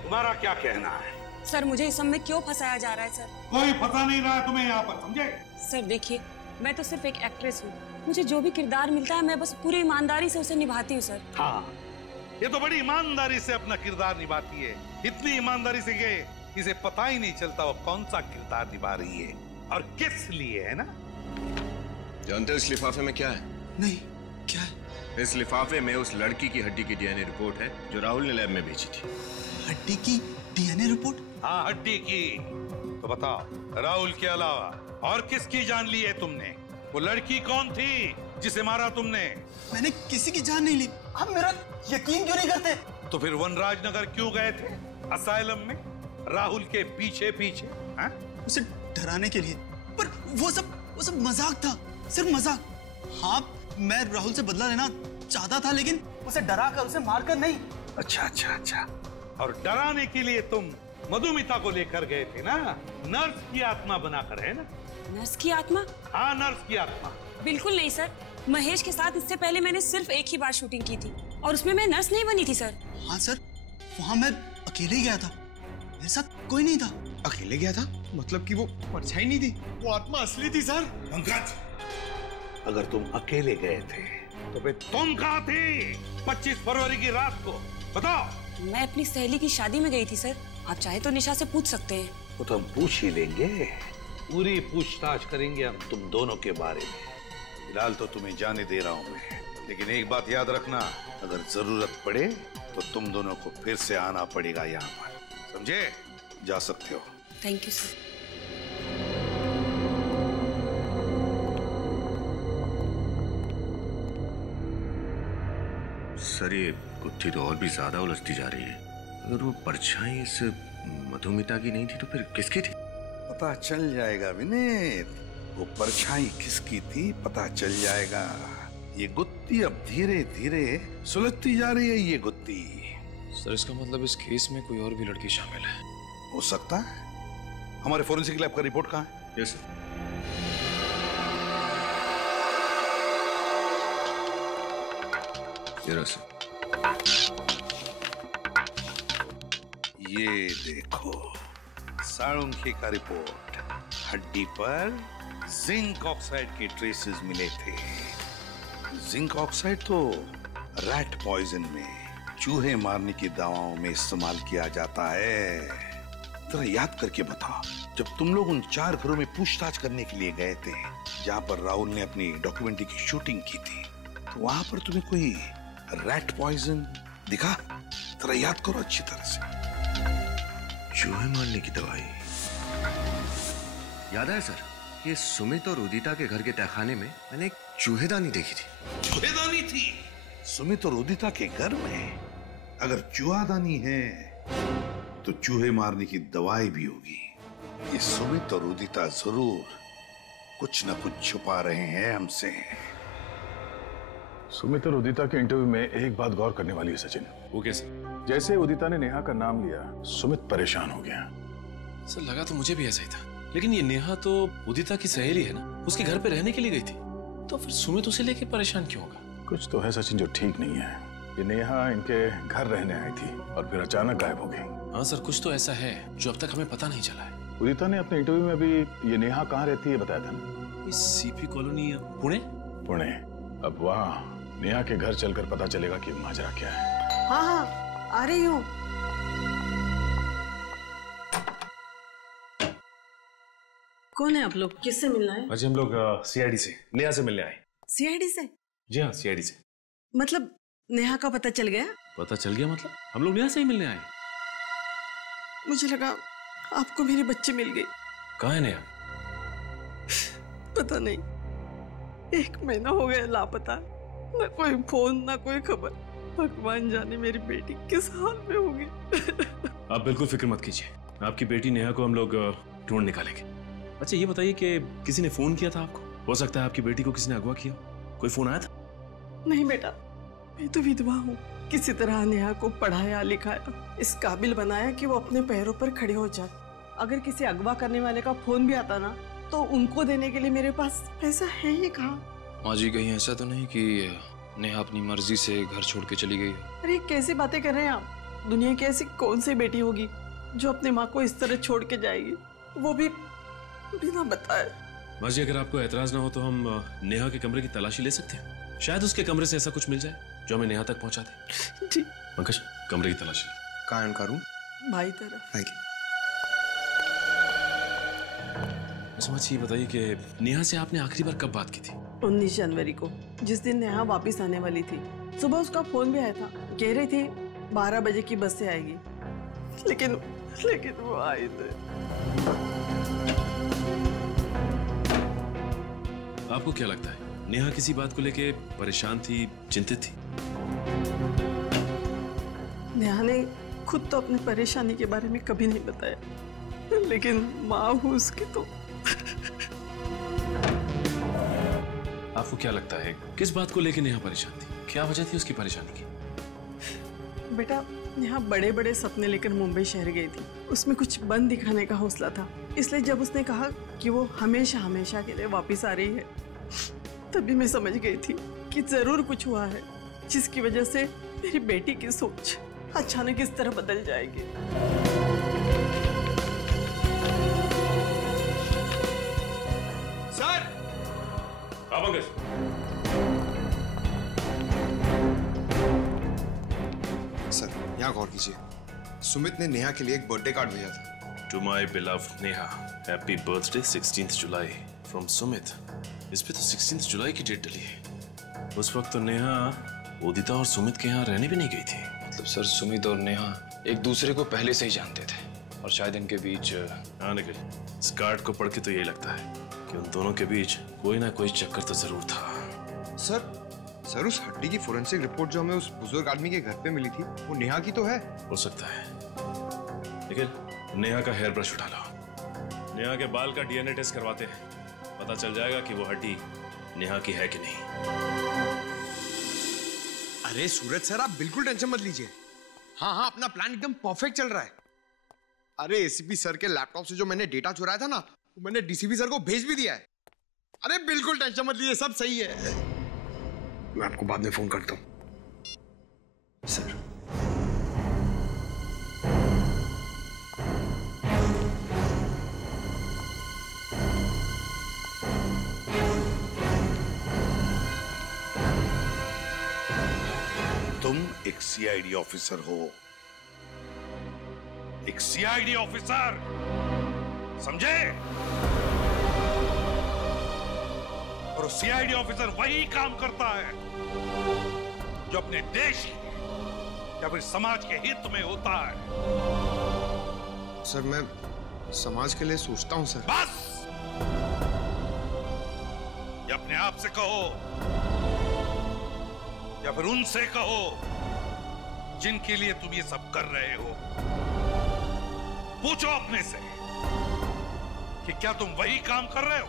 तुम्हारा क्या कहना है? सर, मुझे इस सब में क्यों फंसाया जा रहा है सर? कोई पता नहीं रहा तुम्हें यहाँ पर, समझे? सर देखिए, मैं तो सिर्फ एक एक्ट्रेस हूँ, मुझे जो भी किरदार मिलता है मैं बस पूरी ईमानदारी से उसे निभाती हूँ सर। हाँ, ये तो बड़ी ईमानदारी से अपना किरदार निभाती है, इतनी ईमानदारी से कि इसे पता ही नहीं चलता वो कौन सा किरदार निभा रही है और किस लिए, है ना? जानते हो इस लिफाफे में क्या है? नहीं, क्या है? इस लिफाफे में उस लड़की की हड्डी की डीएनए रिपोर्ट है जो राहुल ने लैब में भेजी थी। हड्डी की डीएनए रिपोर्ट? हाँ, हड्डी की। तो बताओ, राहुल के अलावा और किसकी जान ली है तुमने? वो लड़की कौन थी जिसे मारा तुमने? मैंने किसी की जान नहीं ली। आप मेरा यकीन क्यों नहीं करते? तो फिर वनराज नगर क्यों गए थे? असाइलम में राहुल के पीछे पीछे, हाँ? उसे डराने के लिए। पर वो सब मजाक था, सिर्फ मजाक। हाँ, मैं राहुल से बदला लेना चाहता था, लेकिन उसे डरा कर, उसे मार कर नहीं। अच्छा। और डराने के लिए तुम मधुमिता को लेकर गए थे ना, नर्स की आत्मा बनाकर, है ना? नर्स की आत्मा? हाँ, नर्स की आत्मा। बिल्कुल नहीं सर, महेश के साथ इससे पहले मैंने सिर्फ एक ही बार शूटिंग की थी और उसमें मैं नर्स नहीं बनी थी सर। हाँ सर, वहाँ मैं अकेले ही गया था, मेरे साथ कोई नहीं था। अकेले गया था मतलब कि वो परछाई नहीं थी, वो आत्मा असली थी सर। पंकज, अगर तुम अकेले गए थे तो फिर तुम कहाँ थे 25 फरवरी की रात को? बताओ। मैं अपनी सहेली की शादी में गई थी सर, आप चाहे तो निशा से पूछ सकते हैं। वो तो हम पूछ ही लेंगे, पूरी पूछताछ करेंगे हम तुम दोनों के बारे में। फिलहाल तो तुम्हें जाने दे रहा हूं मैं, लेकिन एक बात याद रखना, अगर जरूरत पड़े तो तुम दोनों को फिर से आना पड़ेगा यहाँ पर, समझे? जा सकते हो। Thank you sir. सर ये गुत्थी तो और भी ज्यादा उलझती जा रही है। अगर वो परछाई इस मधुमिता की नहीं थी तो फिर किसकी थी? पता चल जाएगा विनीत, वो परछाई किसकी थी पता चल जाएगा। ये गुत्थी अब धीरे धीरे सुलझती जा रही है। ये गुत्थी सर, इसका मतलब इस केस में कोई और भी लड़की शामिल है? हो सकता है। हमारे फोरेंसिक लैब का रिपोर्ट कहाँ है? Yes sir. ये देखो साळुंखे का रिपोर्ट। हड्डी पर जिंक ऑक्साइड के ट्रेसेस मिले थे। जिंक ऑक्साइड तो रैट पॉइजन में, चूहे मारने की दवाओं में इस्तेमाल किया जाता है। जरा याद करके बताओ, जब तुम लोग उन 4 घरों में पूछताछ करने के लिए गए थे जहां पर राहुल ने अपनी डॉक्यूमेंट्री की शूटिंग की थी, तो वहां पर तुम्हें कोई रैट पॉइजन दिखा? जरा याद करो अच्छी तरह से। चूहे मारने की दवाई याद है सर, ये सुमित और उदिता के घर के तहखाने में मैंने एक चूहेदानी देखी थी। चूहेदानी थी सुमित और उदिता के घर में? अगर चूहादानी है तो चूहे मारने की दवाई भी होगी। ये सुमित और उदिता जरूर कुछ न कुछ छुपा रहे हैं हमसे। सुमित और उदिता के इंटरव्यू में एक बात गौर करने वाली है सचिन। वो कैसे? जैसे उदिता ने नेहा का नाम लिया, सुमित परेशान हो गया। सर लगा तो मुझे भी ऐसा ही था, लेकिन ये नेहा तो उदिता की सहेली है ना, उसके घर पे रहने के लिए गई थी, तो फिर सुमित उसे लेके परेशान क्यों होगा? कुछ तो है सचिन जो ठीक नहीं है। ये नेहा इनके घर रहने आई थी और फिर अचानक गायब हो गई। हाँ सर, कुछ तो ऐसा है जो अब तक हमें पता नहीं चला है। उदिता ने अपने इंटरव्यू में भी ये नेहा कहाँ रहती है बताया था ना? CP colony Pune. पुणे। अब वहाँ नेहा के घर चलकर पता चलेगा कि माजरा क्या है। हाँ हाँ, आ रही हूँ। कौन है आप लोग? किससे मिलना है? आज हम लोग सीआईडी से, नेहा से मिलने आए। सीआईडी से? जी हाँ, सीआईडी से। मतलब नेहा का पता चल गया? पता चल गया मतलब? हम लोग नेहा से ही मिलने आए। मुझे लगा आपको मेरे बच्चे मिल गए। कहाँ है नेहा? पता नहीं, 1 महीना हो गया लापता, ना कोई फोन ना कोई खबर। भगवान जाने मेरी बेटी किस हाल में होगी। आप बिल्कुल फिक्र मत कीजिए, आपकी बेटी नेहा को हम लोग ढूंढ निकालेंगे। अच्छा ये बताइए कि किसी ने फोन किया था आपको? हो सकता है आपकी बेटी को किसी ने अगवा किया। कोई फोन आया था? नहीं बेटा, मैं तो विधवा हूँ। किसी तरह नेहा को पढ़ाया लिखाया, इस काबिल बनाया कि वो अपने पैरों पर खड़े हो जाए। अगर किसी अगवा करने वाले का फोन भी आता ना, तो उनको देने के लिए मेरे पास पैसा है ही कहाँ। माँ जी कहीं ऐसा तो नहीं कि नेहा अपनी मर्जी से घर छोड़ के चली गई? अरे कैसी बातें कर रहे हैं आप? दुनिया की ऐसी कौन सी बेटी होगी जो अपनी माँ को इस तरह छोड़ के जाएगी, वो भी बिना बताए। माँ जी अगर आपको एतराज ना हो तो हम नेहा के कमरे की तलाशी ले सकते हैं। शायद उसके कमरे से ऐसा कुछ मिल जाए जो हमें नेहा तक पहुंचा दे। जी। पंकज, कमरे की तलाशी। कहाँ करूँ? भाई तरफ। अच्छा ये बताइए कि नेहा से आपने आखिरी बार कब बात की थी? 19 जनवरी को, जिस दिन नेहा वापस आने वाली थी। सुबह उसका फोन भी आया था, कह रही थी 12 बजे की बस से आएगी, लेकिन वो आई नहीं। आपको क्या लगता है नेहा किसी बात को लेके परेशान थी, चिंतित थी? नेहा ने खुद तो अपनी परेशानी के बारे में कभी नहीं बताया, लेकिन माँ हूँ उसकी तो। आपको क्या लगता है किस बात को लेके नेहा परेशान थी? क्या वजह थी उसकी परेशानी की? बेटा नेहा बड़े बड़े सपने लेकर मुंबई शहर गई थी। उसमें कुछ बन दिखाने का हौसला था, इसलिए जब उसने कहा कि वो हमेशा हमेशा के लिए वापस आ रही है, तभी मैं समझ गई थी कि जरूर कुछ हुआ है जिसकी वजह से मेरी बेटी की सोच अचानक इस तरह बदल जाएगी। सर! सर, यहाँ गौर कीजिए। सुमित ने नेहा के लिए एक बर्थडे कार्ड भेजा था। To my beloved Neha, happy birthday 16 July from Sumit. इस पे तो 16 जुलाई की डेट डली है। उस वक्त तो नेहा उदिता और सुमित के यहाँ रहने भी नहीं गई थी। मतलब सर, सुमित और नेहा एक दूसरे को पहले से ही जानते थे और शायद इनके बीच। हाँ निखिल, इस कार्ड को पढ़ के तो यही लगता है कि उन दोनों के बीच कोई ना कोई चक्कर तो जरूर था। सर उस हड्डी की फोरेंसिक रिपोर्ट जो हमें उस बुजुर्ग आदमी के घर पे मिली थी, वो नेहा की तो है। हो सकता है। निखिल, नेहा का हेयर ब्रश उठा लो। नेहा के बाल का डीएनए टेस्ट करवाते हैं, पता चल जाएगा कि वो हड्डी नेहा की है कि नहीं। अरे सूरज सर, आप बिल्कुल टेंशन मत लीजिए। हाँ, अपना प्लान एकदम परफेक्ट चल रहा है। अरे एसीपी सर के लैपटॉप से जो मैंने डेटा चुराया था ना, वो मैंने डीसीपी सर को भेज भी दिया है। अरे बिल्कुल टेंशन मत लीजिए, सब सही है। मैं आपको बाद में फोन करता हूँ। सर, तुम एक सीआईडी ऑफिसर हो, एक सीआईडी ऑफिसर, समझे? और वो सीआईडी ऑफिसर वही काम करता है जो अपने देश या फिर समाज के हित में होता है। सर, मैं समाज के लिए सोचता हूँ सर। बस, या अपने आप से कहो या फिर उनसे कहो जिनके लिए तुम ये सब कर रहे हो। पूछो अपने से कि क्या तुम वही काम कर रहे हो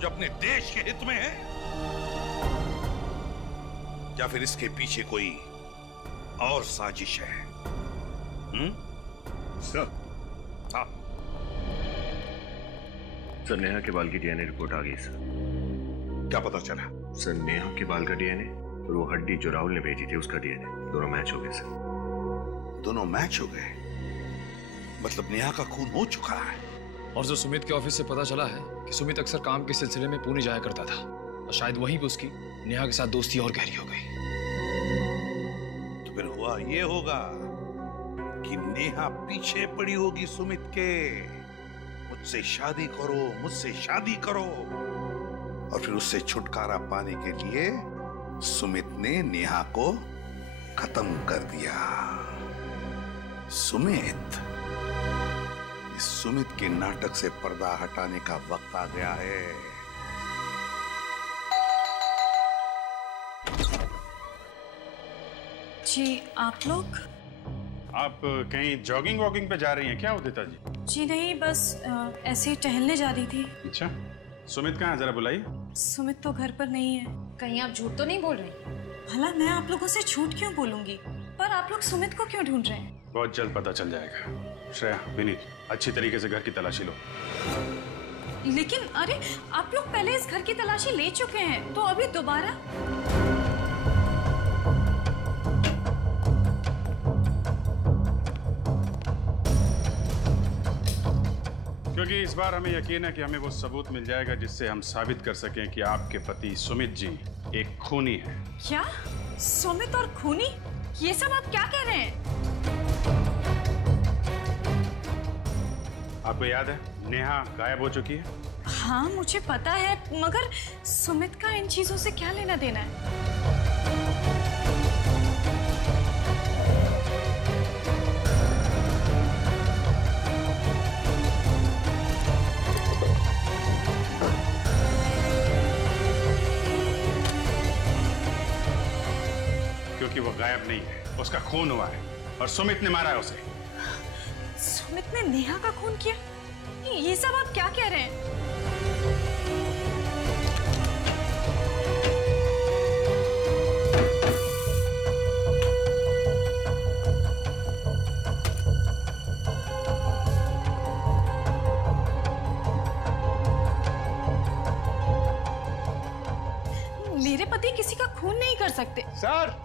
जो अपने देश के हित में है, या फिर इसके पीछे कोई और साजिश है? सर, हाँ। सर, नेहा के बाल की डीएनए रिपोर्ट आ गई सर। क्या पता चला? सर, नेहा के बाल का डीएनए और वो हड्डी जो राहुल ने भेजी थी उसका डीएनए दोनों मैच हो गए सर। दोनों मैच हो गए? मतलब नेहा का खून हो चुका है। और जो सुमित के ऑफिस से पता चला है कि सुमित अक्सर काम के सिलसिले में पुणे जाया करता था और शायद वहीं पे उसकी नेहा के साथ दोस्ती और गहरी हो गई। तो फिर हुआ ये होगा कि नेहा पीछे पड़ी होगी सुमित के, मुझसे शादी करो, मुझसे शादी करो, और फिर उससे छुटकारा पाने के लिए सुमित ने नेहा को खत्म कर दिया। सुमित, इस सुमित के नाटक से पर्दा हटाने का वक्त आ गया है। जी, आप लोग? आप कहीं जॉगिंग वॉकिंग पे जा रही हैं क्या उदिता जी? जी नहीं, बस ऐसे ही टहलने जा रही थी। अच्छा, सुमित कहाँ है, जरा बुलाइए। सुमित तो घर पर नहीं है। कहीं आप झूठ तो नहीं बोल रहे? भला मैं आप लोगों से झूठ क्यों बोलूंगी? पर आप लोग सुमित को क्यों ढूंढ रहे हैं? बहुत जल्द पता चल जाएगा। श्रेया, विनीत, अच्छी तरीके से घर की तलाशी लो। लेकिन अरे, आप लोग पहले इस घर की तलाशी ले चुके हैं, तो अभी दोबारा? क्योंकि इस बार हमें यकीन है कि हमें वो सबूत मिल जाएगा जिससे हम साबित कर सकें कि आपके पति सुमित जी एक खूनी है। क्या? सुमित और खूनी? ये सब आप क्या कह रहे हैं? आपको याद है नेहा गायब हो चुकी है? हाँ, मुझे पता है, मगर सुमित का इन चीजों से क्या लेना देना है? क्योंकि वो गायब नहीं है, उसका खून हुआ है और सुमित ने मारा है उसे। सुमित ने नेहा का खून किया? ये सब आप क्या कह रहे हैं? सकते। सर।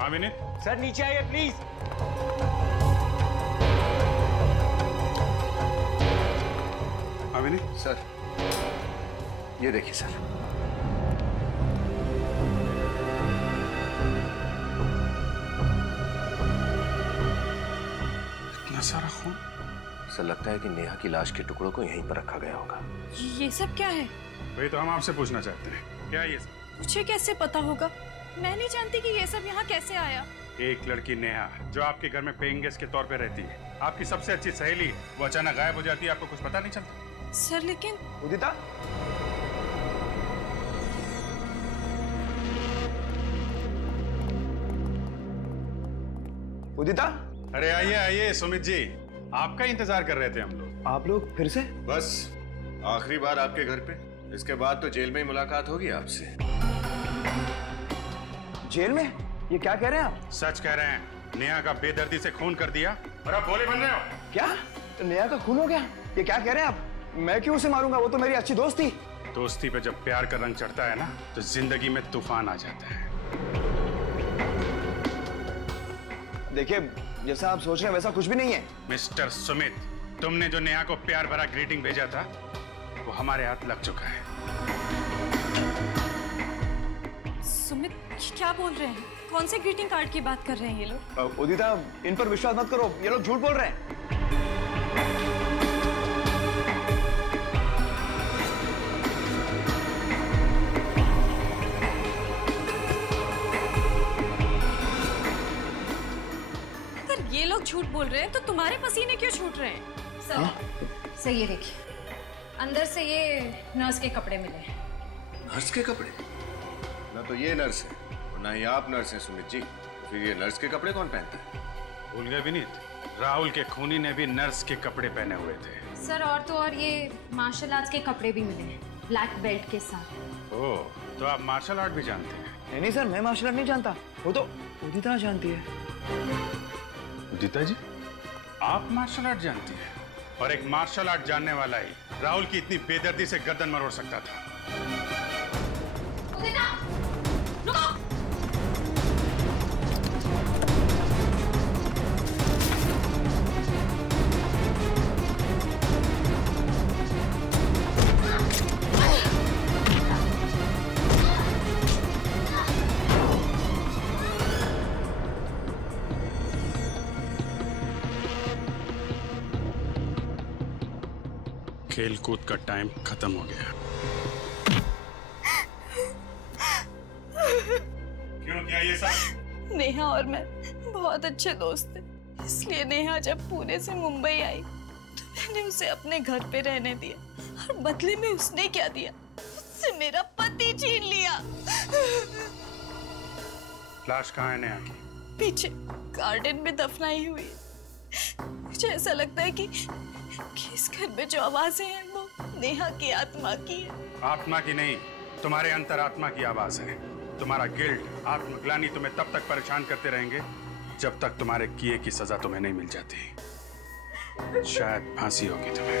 हाँ विनीत। सर नीचे आइए प्लीज। हाँ विनीत। सर ये देखिए सर। इतना सारा खून। सर लगता है कि नेहा की लाश के टुकड़ों को यहीं पर रखा गया होगा। ये सब क्या है? वही तो हम आपसे पूछना चाहते हैं, क्या ये सब? मुझे कैसे पता होगा? मैं नहीं जानती कि ये सब यहाँ कैसे आया। एक लड़की नेहा जो आपके घर में पेइंग गेस्ट के तौर पे रहती है, आपकी सबसे अच्छी सहेली, वो अचानक गायब हो जाती है, आपको कुछ पता नहीं चलता? सर लेकिन उदिता, उदिता। अरे आइए आइए सुमित जी, आपका इंतजार कर रहे थे हम लोग। आप लोग फिर से? बस आखिरी बार आपके घर पे, इसके बाद तो जेल में ही मुलाकात होगी आपसे। जेल में? ये क्या कह रहे हैं आप? सच कह रहे हैं, नेहा का बेदर्दी से खून कर दिया और आप भोले बन रहे हो। क्या? नेहा का खून हो गया? ये क्या कह रहे हैं आप? मैं क्यों उसे मारूंगा? वो तो मेरी अच्छी दोस्त थी। दोस्ती पे जब प्यार का रंग चढ़ता है ना, तो जिंदगी में तूफान आ जाता है। देखिए, जैसा आप सोच रहे हैं वैसा कुछ भी नहीं है। मिस्टर सुमित, तुमने जो नेहा को प्यार भरा ग्रीटिंग भेजा था, वो हमारे हाथ लग चुका है। सुमित क्या बोल रहे हैं? कौन से ग्रीटिंग कार्ड की बात कर रहे हैं ये लोग? उदिता, इन पर विश्वास मत करो, ये लोग झूठ बोल रहे हैं। ये लोग झूठ बोल रहे हैं तो तुम्हारे पसीने क्यों छूट रहे हैं? सर ये देखिए, अंदर से ये नर्स के कपड़े मिले हैं। नर्स के कपड़े? ना तो ये नर्स है और ना ही आप नर्स हैं सुमित जी, तो फिर ये नर्स के कपड़े कौन पहनता है? भूल गए विनीत, राहुल के खूनी ने भी नर्स के कपड़े पहने हुए थे। सर और तो और ये मार्शल आर्ट्स के कपड़े भी मिले हैं, ब्लैक बेल्ट के साथ। ओह, तो आप मार्शल आर्ट भी जानते हैं? नहीं सर, मैं मार्शल आर्ट नहीं जानता, वो तो उदिता जानती है। उदिता जी, आप मार्शल आर्ट जानती हैं? और एक मार्शल आर्ट जानने वाला ही राहुल की इतनी बेदर्दी से गर्दन मरोड़ सकता था। उदिता, रुको! खेल कूद का टाइम खत्म हो गया। क्यों, क्या ये सब? नेहा और मैं बहुत अच्छे दोस्त थे, इसलिए नेहा जब पुणे से मुंबई आई तो मैंने उसे अपने घर पे रहने दिया, और बदले में उसने क्या दिया? उससे मेरा पति छीन लिया। लाश कहाँ है नेहा की? पीछे गार्डन में दफनाई हुई है। मुझे ऐसा लगता है कि इस घर में जो आवाजें हैं वो नेहा की आत्मा की है। आत्मा की नहीं, तुम्हारे अंतरात्मा की आवाज है। तुम्हारा गिल्ट, आत्मग्लानि तुम्हें तब तक परेशान करते रहेंगे जब तक तुम्हारे किए की सजा तुम्हें नहीं मिल जाती। शायद फांसी होगी तुम्हें।